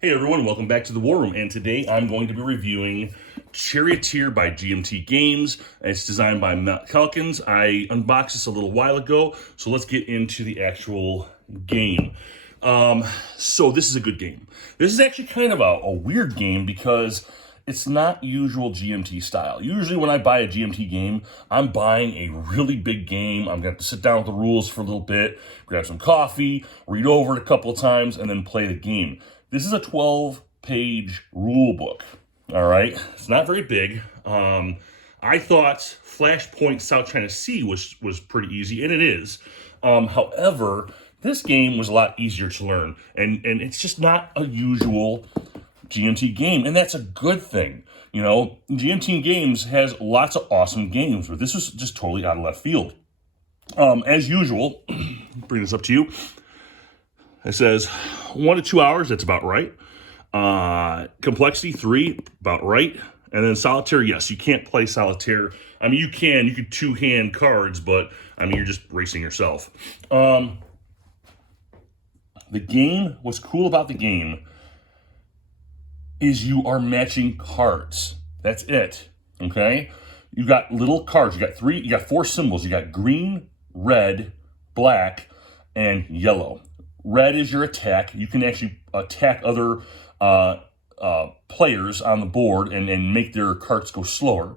Hey everyone, welcome back to the War Room, and today I'm going to be reviewing Charioteer by GMT Games. It's designed by Calkins. I unboxed this a little while ago, so let's get into the actual game. So this is a good game. This is actually kind of a weird game because it's not usual GMT style. Usually when I buy a GMT game, I'm buying a really big game. I'm going to have to sit down with the rules for a little bit, grab some coffee, read over it a couple of times, and then play the game. This is a 12-page rule book, all right? It's not very big. I thought Flashpoint South China Sea was pretty easy, and it is. However, this game was a lot easier to learn, and it's just not a usual GMT game, and that's a good thing. You know, GMT Games has lots of awesome games, but this was just totally out of left field. As usual, bring this up to you. It says 1 to 2 hours, that's about right. Complexity 3, about right. And then solitaire, yes, you can't play solitaire. I mean, you could two-hand cards, but I mean, you're just racing yourself. The game, what's cool about the game is you are matching cards. That's it, okay? You got little cards, you got 4 symbols. You got green, red, black, and yellow. Red is your attack. You can actually attack other players on the board and make their carts go slower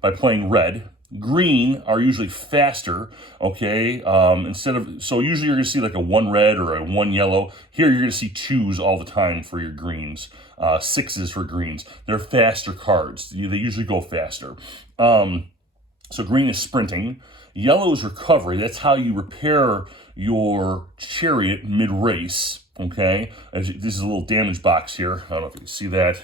by playing red. Green are usually faster, okay? So usually you're gonna see like a 1 red or a 1 yellow. Here you're gonna see 2s all the time for your greens, 6s for greens. They're faster cards. They usually go faster. So green is sprinting. Yellow is recovery. That's how you repair your chariot mid-race, okay? This is a little damage box here. I don't know if you can see that,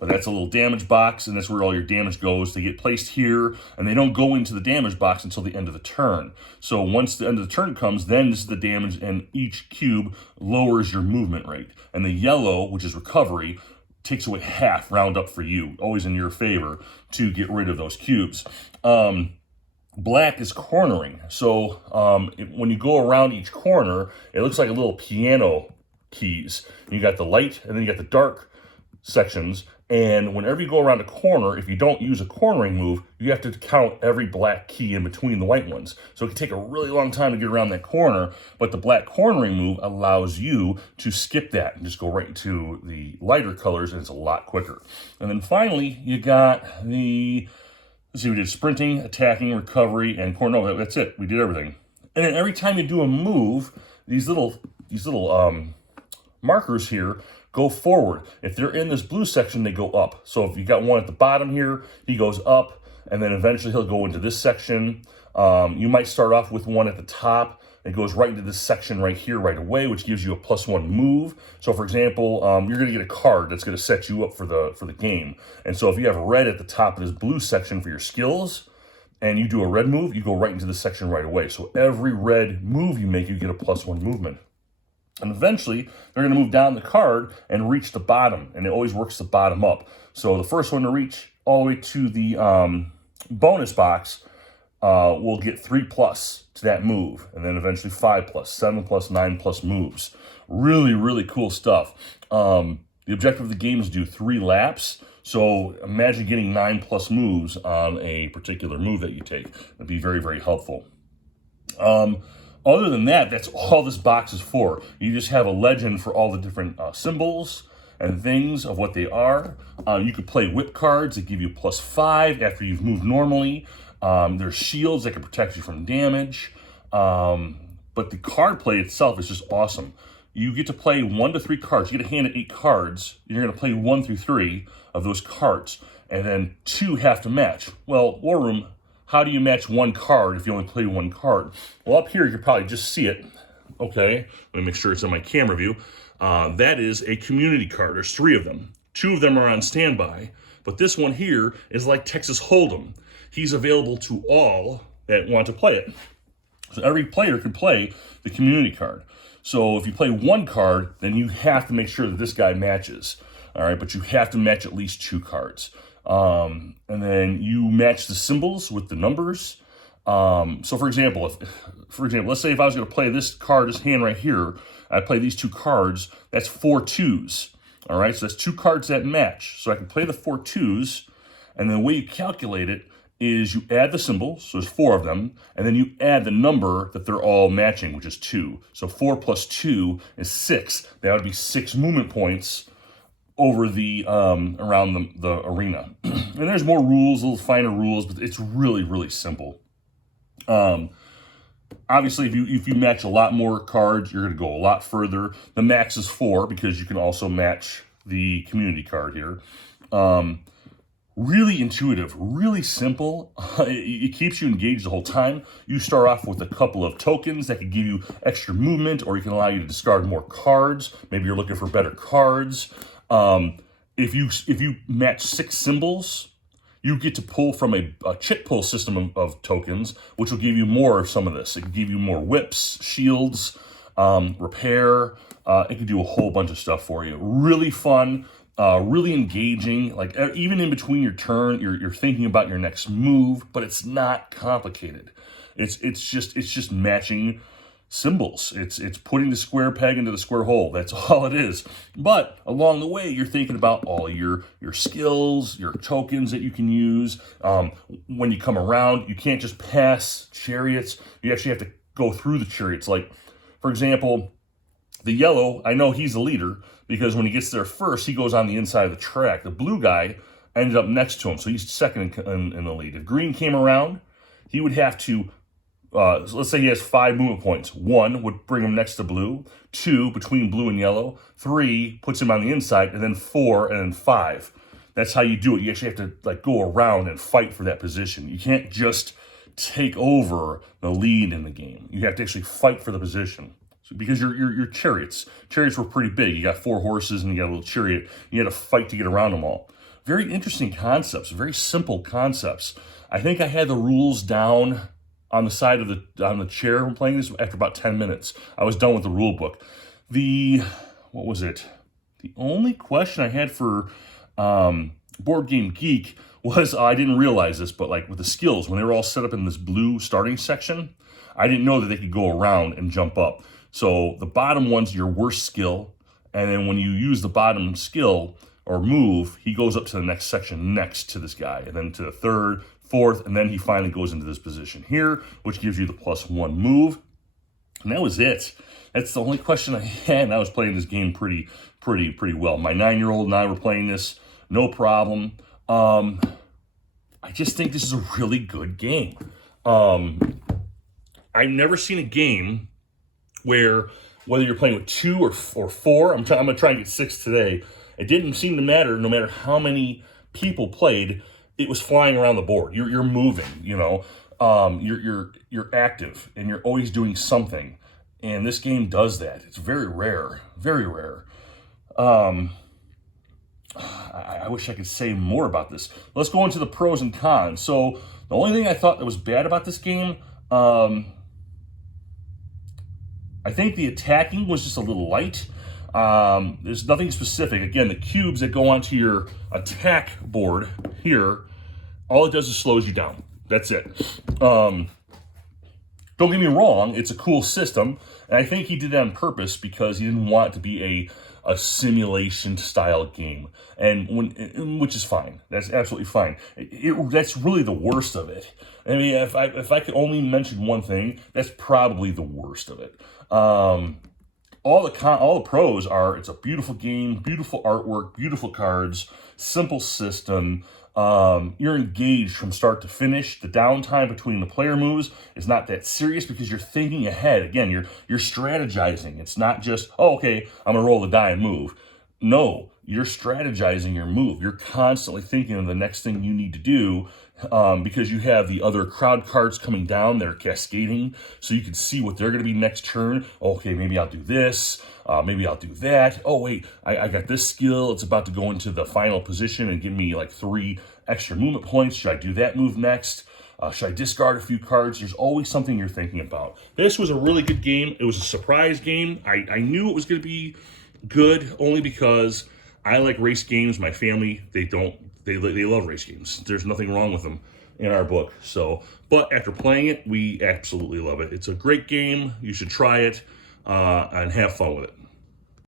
but that's a little damage box, and that's where all your damage goes. They get placed here, and they don't go into the damage box until the end of the turn. So once the end of the turn comes, then this is the damage, and each cube lowers your movement rate. And the yellow, which is recovery, takes away half, round up for you, always in your favor, to get rid of those cubes. Black is cornering. So when you go around each corner, it looks like a little piano keys. You got the light, and then you got the dark sections. And whenever you go around a corner, if you don't use a cornering move, you have to count every black key in between the white ones. So it can take a really long time to get around that corner, but the black cornering move allows you to skip that and just go right into the lighter colors, and it's a lot quicker. And then finally, you got the... So we did sprinting, attacking, recovery, and corner. No, that's it. We did everything. And then every time you do a move, these little markers here go forward. If they're in this blue section, they go up. So if you got one at the bottom here, he goes up, and then eventually he'll go into this section. You might start off with one at the top. It goes right into this section right here right away, which gives you a +1 move. So for example, you're gonna get a card that's gonna set you up for the game. And so if you have red at the top of this blue section for your skills, and you do a red move, you go right into this section right away. So every red move you make, you get a +1 movement. And eventually, they're gonna move down the card and reach the bottom, and it always works the bottom up. So the first one to reach all the way to the bonus box will get 3+ to that move, and then eventually 5+, 7+, 9+ moves. Really, really cool stuff. The objective of the game is to do 3 laps. So imagine getting 9+ moves on a particular move that you take. That'd be very, very helpful. Other than that, that's all this box is for. You just have a legend for all the different symbols and things of what they are. You could play whip cards that give you +5 after you've moved normally. There's shields that can protect you from damage. But the card play itself is just awesome. You get to play 1 to 3 cards. You get a hand of 8 cards. You're going to play 1 through 3 of those cards, and then 2 have to match. Well, War Room, how do you match 1 card if you only play 1 card? Well, up here, you can probably just see it. Okay, let me make sure it's in my camera view. That is a community card. There's 3 of them. 2 of them are on standby, but this one here is like Texas Hold'em. He's available to all that want to play it. So every player can play the community card. So if you play 1 card, then you have to make sure that this guy matches. All right, but you have to match at least 2 cards. And then you match the symbols with the numbers. So for example, let's say if I was going to play this card, this hand right here, I play these 2 cards, that's 4 2s. All right, so that's 2 cards that match. So I can play the 4 twos, and the way you calculate it is you add the symbols, so there's 4 of them, and then you add the number that they're all matching, which is 2. So 4 plus 2 is 6. That would be 6 movement points over the around the arena. And there's more rules, little finer rules, but it's really, really simple. Obviously, if you match a lot more cards, you're going to go a lot further. The max is 4 because you can also match the community card here. Really intuitive, really simple. It keeps you engaged the whole time. You start off with a couple of tokens that can give you extra movement, or you can allow you to discard more cards. Maybe you're looking for better cards. If you match 6 symbols, you get to pull from a chip pull system of tokens, which will give you more of some of this. It can give you more whips, shields, repair. It can do a whole bunch of stuff for you. Really fun. Really engaging. Like even in between your turn, you're thinking about your next move, but it's not complicated. It's just matching symbols. It's putting the square peg into the square hole. That's all it is. But along the way, you're thinking about all your skills, your tokens that you can use. When you come around, you can't just pass chariots. You actually have to go through the chariots. Like, for example, the yellow, I know he's the leader because when he gets there first, he goes on the inside of the track. The blue guy ended up next to him, so he's second in the lead. If green came around, he would have to, so let's say he has 5 movement points. 1 would bring him next to blue, 2 between blue and yellow, 3 puts him on the inside, and then 4, and then 5. That's how you do it. You actually have to go around and fight for that position. You can't just take over the lead in the game. You have to actually fight for the position. Because your chariots were pretty big. You got 4 horses and you got a little chariot. You had to fight to get around them all. Very interesting concepts, very simple concepts. I think I had the rules down on the side of the chair when playing this after about 10 minutes. I was done with the rule book. What was it? The only question I had for Board Game Geek was, I didn't realize this, but with the skills, when they were all set up in this blue starting section, I didn't know that they could go around and jump up. So the bottom one's your worst skill, and then when you use the bottom skill or move, he goes up to the next section next to this guy, and then to the 3rd, 4th, and then he finally goes into this position here, which gives you the +1 move. And that was it. That's the only question I had, and I was playing this game pretty well. My 9-year-old and I were playing this, no problem. I just think this is a really good game. I've never seen a game where, whether you're playing with 2 or 4, I'm going to try and get 6 today. It didn't seem to matter, no matter how many people played. It was flying around the board. You're moving, you're active, and you're always doing something. And this game does that. It's very rare, very rare. I wish I could say more about this. Let's go into the pros and cons. So the only thing I thought that was bad about this game, I think the attacking was just a little light. There's nothing specific. Again, the cubes that go onto your attack board here, all it does is slows you down. That's it. Don't get me wrong, it's a cool system, and I think he did that on purpose because he didn't want it to be a simulation style game, and which is fine. That's absolutely fine. That's really the worst of it. I mean, if I could only mention one thing, that's probably the worst of it. All the pros are, it's a beautiful game, beautiful artwork, beautiful cards, simple system. You're engaged from start to finish. The downtime between the player moves is not that serious because you're thinking ahead. Again, you're strategizing. It's not just, oh, okay, I'm gonna roll the die and move. No, you're strategizing your move. You're constantly thinking of the next thing you need to do, because you have the other crowd cards coming down. They're cascading, so you can see what they're going to be next turn. Okay, maybe I'll do this. Maybe I'll do that. Oh, wait, I got this skill. It's about to go into the final position and give me 3 extra movement points. Should I do that move next? Should I discard a few cards? There's always something you're thinking about. This was a really good game. It was a surprise game. I knew it was going to be good only because I like race games. My family, they love race games. There's nothing wrong with them in our book. But after playing it, we absolutely love it. It's a great game. You should try it and have fun with it.